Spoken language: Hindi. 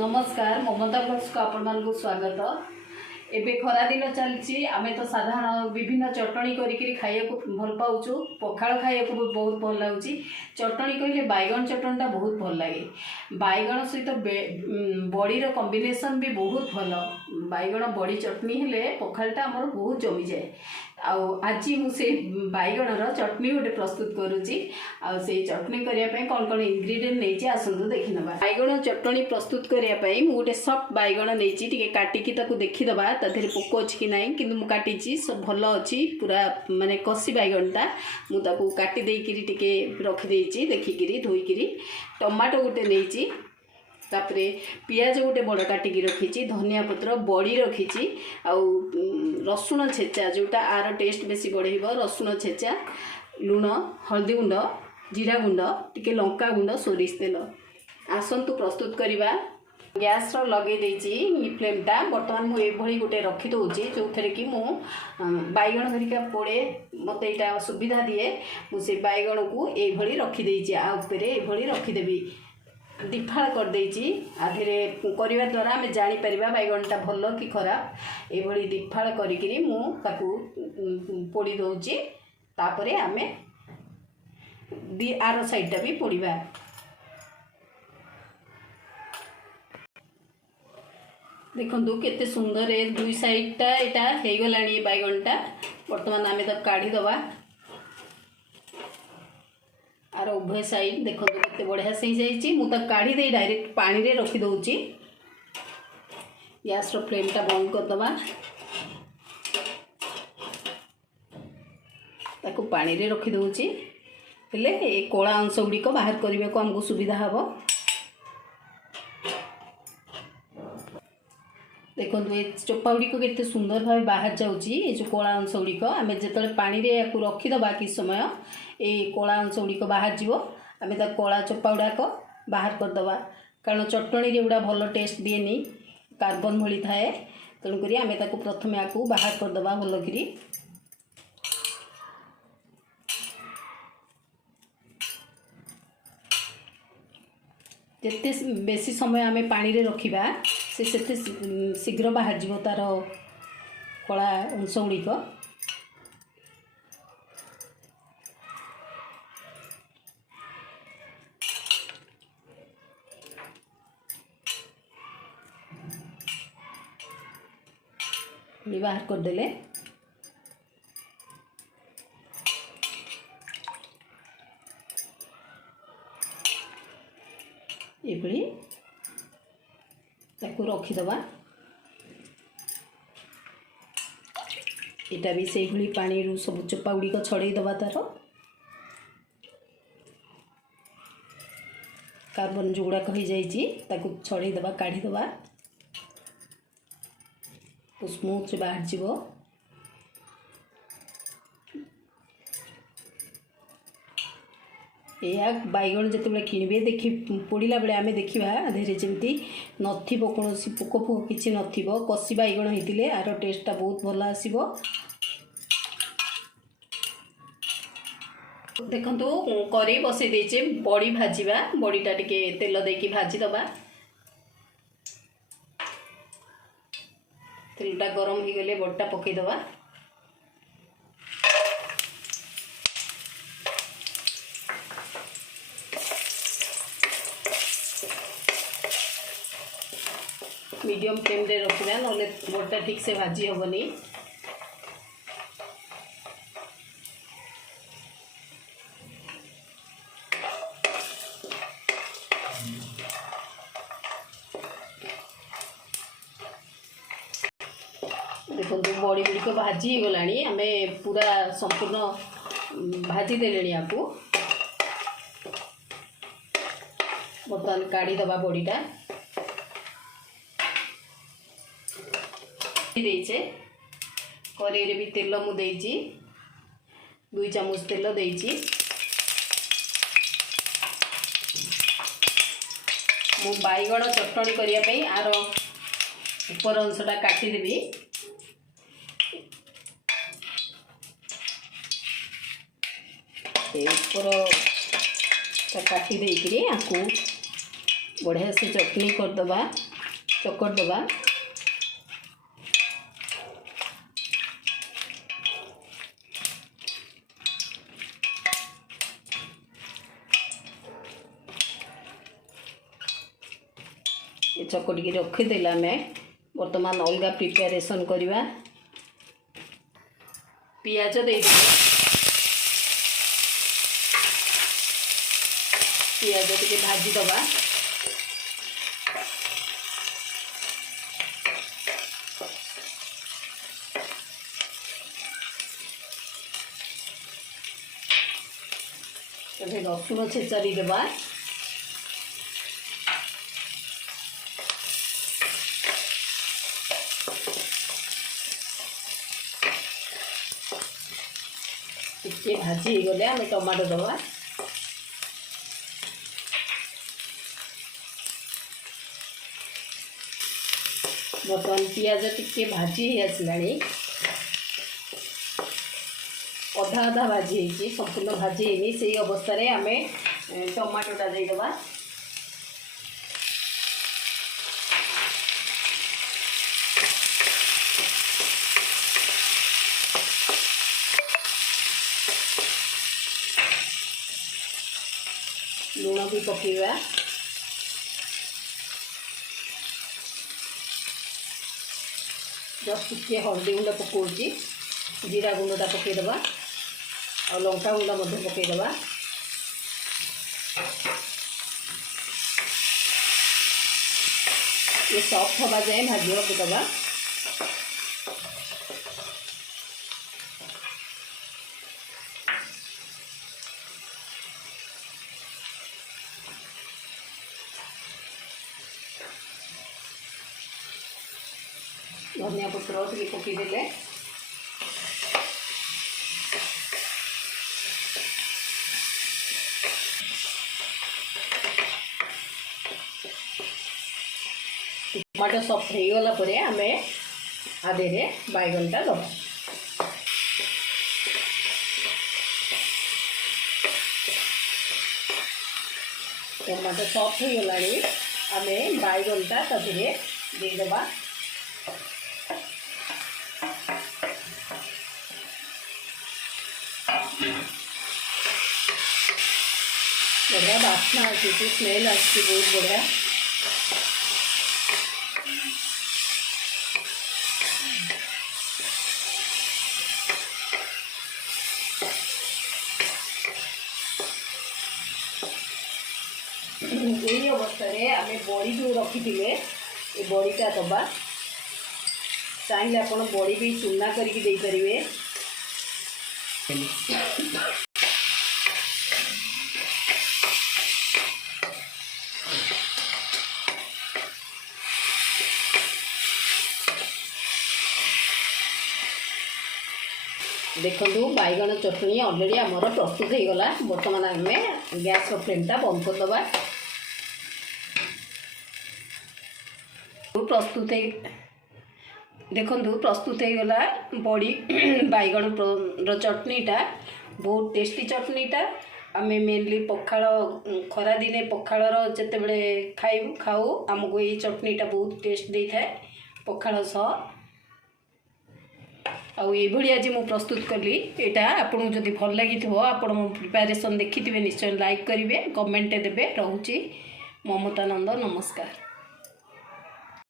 नमस्कार ममता ब्लॉग्स को आपण मानक स्वागत। एबे खरा दिन चलची आमे तो साधारण विभिन्न चटणी करी खाइया को भल पाउछु। पखाल खाइया को बहुत भल लागुची। चटणी कहले बैगन चटणीटा बहुत भल लागे। बैगन सहित बड़ी रो कॉम्बिनेशन भी बहुत भल। बैगन बड़ी चटनी हेले पखालटा हमर बहुत जमी जाए। आज मुझे बैगन चटनी गोटे प्रस्तुत करुच्ची। चटनी करने कौन कौन इनग्रेडिएंट नहीं आसतु देखी ना। बैगन चटनी प्रस्तुत करने गोटे सफ्ट बैगन नहीं काटिकी देखीदबा तादेह पोक अच्छी कि ना कि काटी सब भल अच्छी पूरा माने कसी बैगनटा मुझे काटी देके रखिदे देखिकी धोईकी। टमाटो गोटे नहीं तापरे पियाज गोटे बड़ काटिकी रखी। धनिया पत्र बड़ी रखी। रसुण छेचा जोटा आर टेस्ट बेसी बढ़ेब। रसुण छेचा लुण हल्दी गुंड जीरा गुंड टिके लंका गुंड सोरिष तेल। आसतु प्रस्तुत करवा। गैस लगे देची फ्लेमटा बर्तमान मुझे गोटे रखिदे जो थे कि बैगन घरिका पोड़े मत यहाँ सुविधा दिए। मुझे बैगन को ये रखिदे आउे रखिदेवी दिफाड़ कर देची। आधे करने द्वारा आम जापर बैगनटा भल कि खराब। ये दिफाड़ करी पोड़ी दौची। तापरे आम आर साइडटा भी पोड़वा। देखु केते सुंदर दुई साइडटा यहाँ हो गला बैगनटा। बर्तमान आम तो काढ़ीदबा आर उभय साइड देखो केते बढ़िया से जाइए। मुझे काढ़ी दे डायरेक्ट पानी रे रखी दउची। गैस रो फ्लेमटा बंद करदबा। ताको पानी रे रखी दउची हेले ए कोला अंश गुड़िक बाहर करने को हमको सुविधा हबो। देखो ये चोपा गुड़िक केते सुंदर भाव बाहर जाउची। ये जो कोला अंश गुड़िक आम जो पानी रे याकू रखीदबा कि समय ये कोला अंश गुड़िक बाहर जीवो। आम ता कोला चोपा गुड़ाक बाहर करदबा कारण चटणी रे गुड़ा भल टेस्ट दिएनी कार्बन भली थाए। तेणुक आम ताको प्रथम याकू बाहर करदबा भल करी। जिते बेसी समय आम पानी रे रखिबा से शीघ्र बाहर जीव तार कला अंश गुड़िक। बाहर करदेले ये रखीदबा। यहाँ भी से पानी रू सब चोपा गुड़िक छड़ेदबा तार कार्बन जो गुड़ाक हो जाइए छड़ेदबा काढ़ीदबा तो स्मूथ से बाहर जीव। या बैगन जिते किणवे देखी पोड़ा बेले आम देखा देहरे जमी नथिबो कौन पोक फोक किसी नथिबो। कसी बैगन होते आर टेस्टा बहुत भल आसीबो। देखंतु करी बसई देचे बड़ी भाजीबा। बड़ीटा टिके तेल देकी भाजीदबा। तेलटा गरम हो गले बड़टा पकईदबा। मीडियम फ्लेम रे रखना ना बड़टा ठीक से भाजी हेनी। देखो बड़ी गुड़िक भाजी गला आम पूरा संपूर्ण भाजी देले आपको। बर्तमान काढ़ीदबा बड़ीटा देचे। कड़े भी तेल मुझे 2 चामच तेल देची। मु बैगन चटणी करने आर ऊपर अंशटा काटिदेवी। ऊपर काटी देकरी आपको बढ़िया से चटनी करदबा चकट दबा। ये चकटिकी रखीदे आम बर्तमान अलग प्रिपेरेसन करवा। पियाज दे पियाज टे भाजी दबा। रसुण छेचा भी देवा। टिके भाजी गले आम टमाटो दबा। बर्तमान पियाज टिके भाजी आसला अधा अधा भाजी संपूर्ण भाजी से अवस्था आम टमाटोटा देदेबा। लुण भी पकेवा। जस्ट टिके हल्दी गुंड पकाउची जीरा गुंडा पकईदबा और लंका गुंडा पकईदबा। ये सॉफ्ट हवा जाए भाजवा को दबा। धनिया पत्र टे पकईदे टमाटो सॉफ्ट हो गला परे आम आधे बैगनटा दबा। टमाटो सॉफ्ट हो गला आम बैगनटा तथे देदेबा। बढ़िया बास्ना आसी स्मेल आसी बहुत बढ़िया। यही अवस्था आम बड़ी जो रखी थे ये बड़ीटा दबा। चाहिए आप बड़ी भी चूना करके दे पारे। देखो बैगन चटनी ऑलरेडी आमर प्रस्तुत हो गला। बर्तमान आम गैस फ्लेमटा बंद करदबा। प्रस्तुत देखो प्रस्तुत हो गला बड़ी बैगन चटनीटा बहुत टेस्टी चटनीटा। आम मेनली पखाड़ खरा दिने पखाड़ जिते बड़े खाऊ आमको ये चटनीटा बहुत टेस्ट दे था पखाड़ सह। आउ ये आज मु प्रस्तुत कली यहाँ आपको जदि भल लगी आप प्रिपेरेसन देखी निश्चय लाइक करेंगे कमेंट देवे। रोचे ममतानंद नमस्कार।